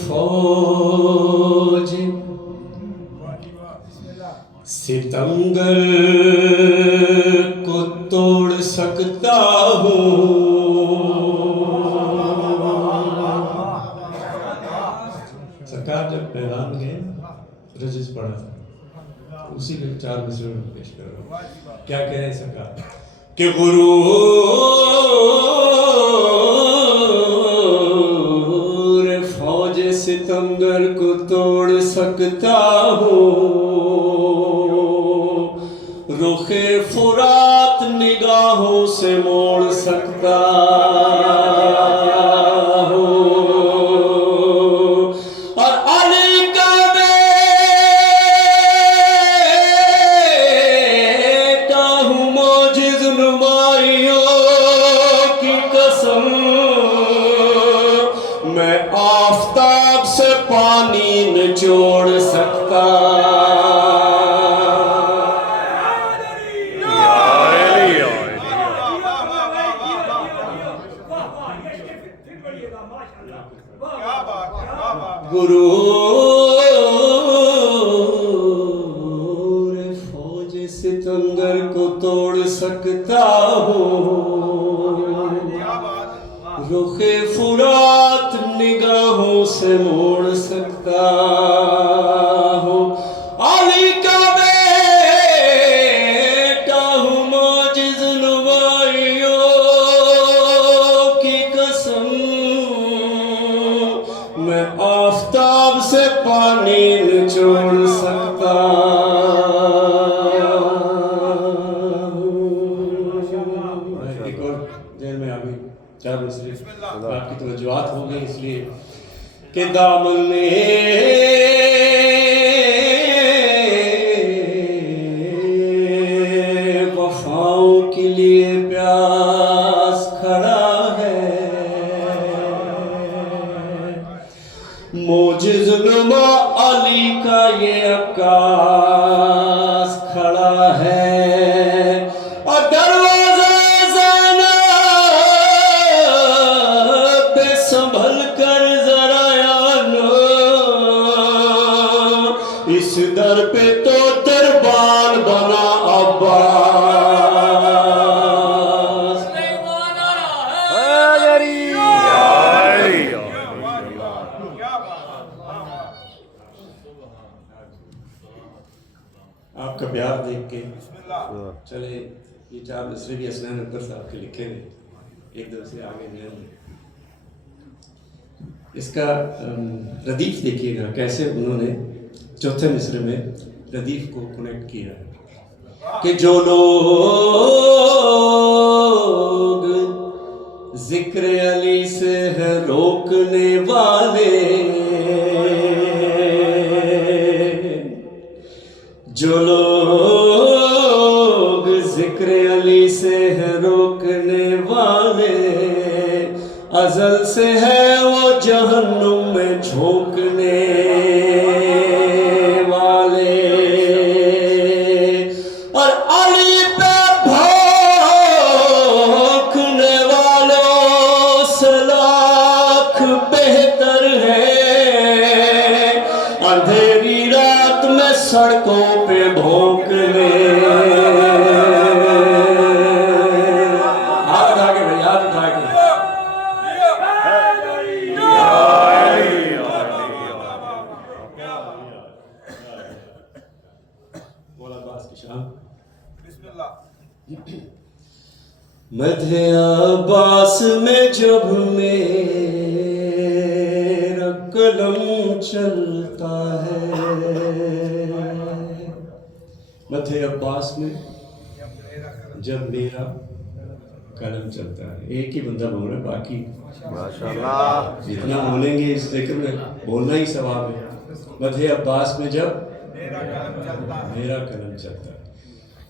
फौज सितमगर को तोड़ सकता हूँ। सरकार जब मैदान गए रजिस पढ़ा था, उसी में 4 मिसरे में पेश कर रहा हूँ। क्या कह रहे हैं सरकार कि गुरूर फौज सितमगर को तोड़ सकता हूँ, रुखे फुरात निगाहों से मोड़ सकता हूँ, और अली का बेटा हूँ मौजिज़ नुमाइयों की कसम, मैं आफताब से पानी निचोड़ सकता। गुरूर फौज सितमगर को तोड़ सकता हूँ, रुखे फुरात निगाहों से मोड़ सकता हूँ। अली का बेटा हूँ मौजिज़ नुमाइयों की कसम, मैं आफताब से पानी निचोड़ सकता हूँ। एक और देर में अभी 4 मिसरे आपकी तवज्जुआत हो गई, इसलिए कि दामन वफाओं के लिए प्यास खड़ा है, मौजिज़ नुमा अली का ये अक्कास खड़ा है, और दरवाज़ा ज़ैनब पे संभल कर ज़रा आना, इस दर पे तो दरबार बना अब्बास। आपका प्यार देख के चले ये 4 मिसरे भी असनान अकबर साहब के लिखे हुए, एक दो से आगे हैं। इसका रदीफ देखिएगा कैसे उन्होंने चौथे मिसरे में रदीफ को कनेक्ट किया कि जो लोग जिक्र अली से है रोकने वाले, जो लोग जिक्र अली से है रोकने वाले, अज़ल से है वो जहन्नुम में झोंकने वाले, और अली पे भौंकने वालों से लाख बेहतर है अंधेरी रात में सड़कों पे भौंकने। हाथ उठा के भाई, हाथ उठा के। मध्य अब्बास में जब मेरा कलम चलता है, मध्य अब्बास में जब मेरा कलम चलता है। एक ही बंदा बोल रहा है, बाकी माशाअल्लाह जितना बोलेंगे इस जिक्र में बोलना ही सवाब है। मध्य अब्बास में जब मेरा कलम चलता है,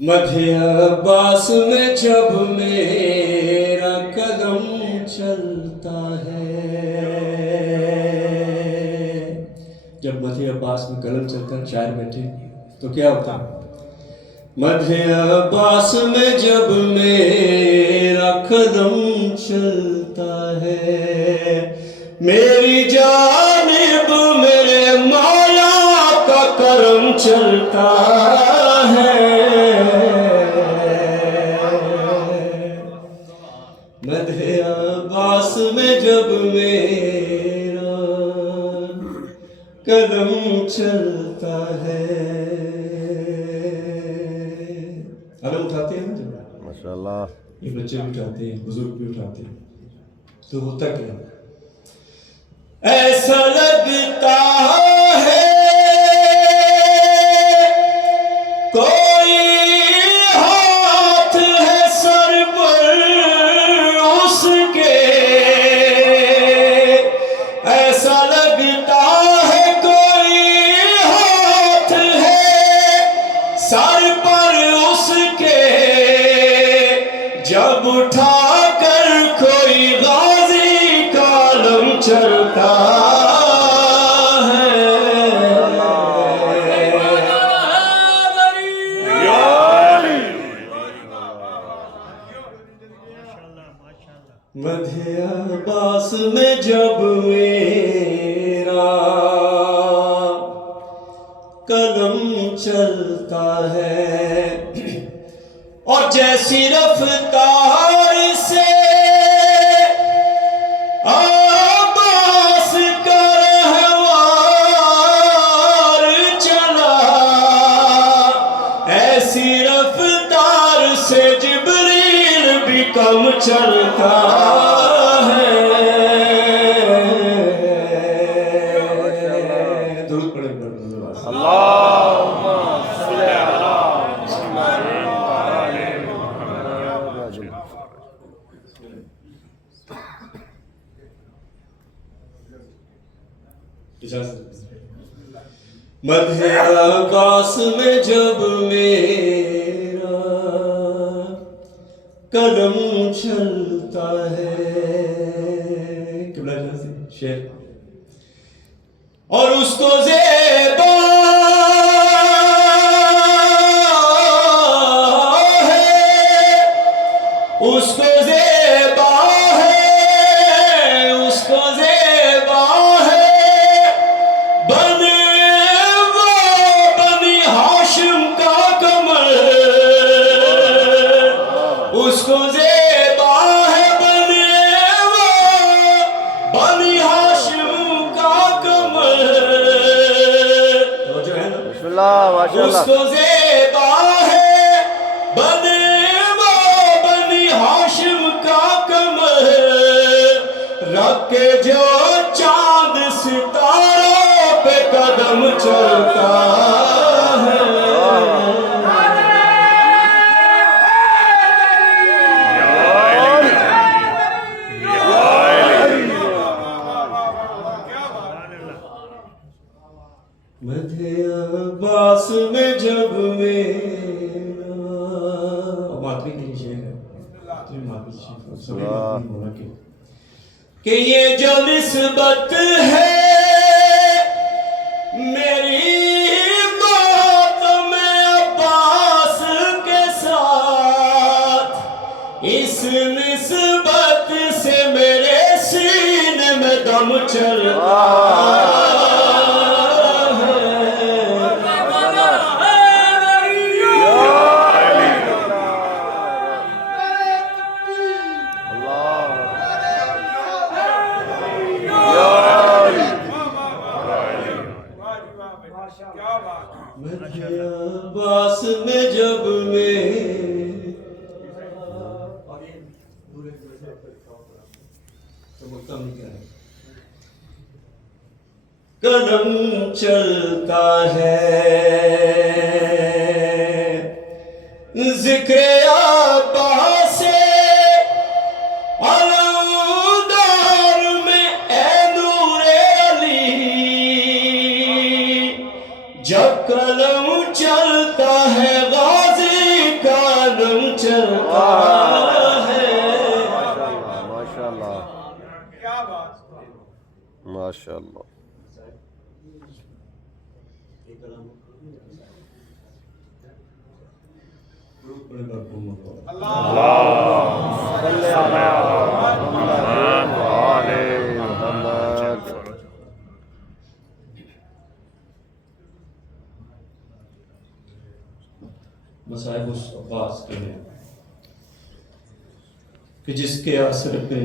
मध्य अब्बास में जब मेरा कदम चलता है। जब मध्य अब्बास में कलम चलता है, शायर बैठे तो क्या होता है? मध्य अब्बास में जब मेरा कदम चलता है, मेरी जानिब मेरे मौला का करम चलता है। मध्य अब्बास में जब मेरा कदम चलता है। अरे उठाते हैं ना जब, माशाल्लाह, ये बच्चे भी उठाते हैं, बुजुर्ग भी उठाते हैं, तो होता क्या, ऐसा लगता है कोई हाथ है सर पर उसके, ऐसा लगता है कोई हाथ है सर पर उसके, जब उठा कर कोई गाजी कालम चलता है। मध्य अब्बास में जब मेरा कदम चलता है, और जैसी रफ्तार से अब्बास का रहवार चला, ऐसी रफ्तार से जिब्रील भी कम चलता है। दुरूद पढ़े अल्लाहुम्मा मध्य अब्बास में जब मेरा कदम चलता है, शेर, और उसको ज़ेबा है, उसको ज़ेबा है, उसको ज़ेबा है, बने वो बनी हाशिम का कमर, उसको ज़ेबा है, बने वो बनी हाशिम का कमर, तो जो है ना, बिस्मिल्लाह, माशाल्लाह, उसको ज़ेबा है, बने वो बनी हाशिम का कमर, रख के जो चांद सितारों पे कदम चलता है। मध्य अब्बास में जब मेरा, और मातमी के लिए शेर है, तो मातमी शेर सभी मातमी बोला कि ये जो निस्बत है मेरी बात में अब्बास के साथ, इस निस्बत से मेरे सीने में दम चलता है। मध्य अब्बास में जब कदम चलता है, जिक्र अब्बास से अलंदार में ए नूरे अली, जब कलम चलता है गाजी कलम चलता है। माशाल्लाह, क्या बात, माशाल्लाह। मसाइब उस अब्बास के हैं कि जिसके असर पे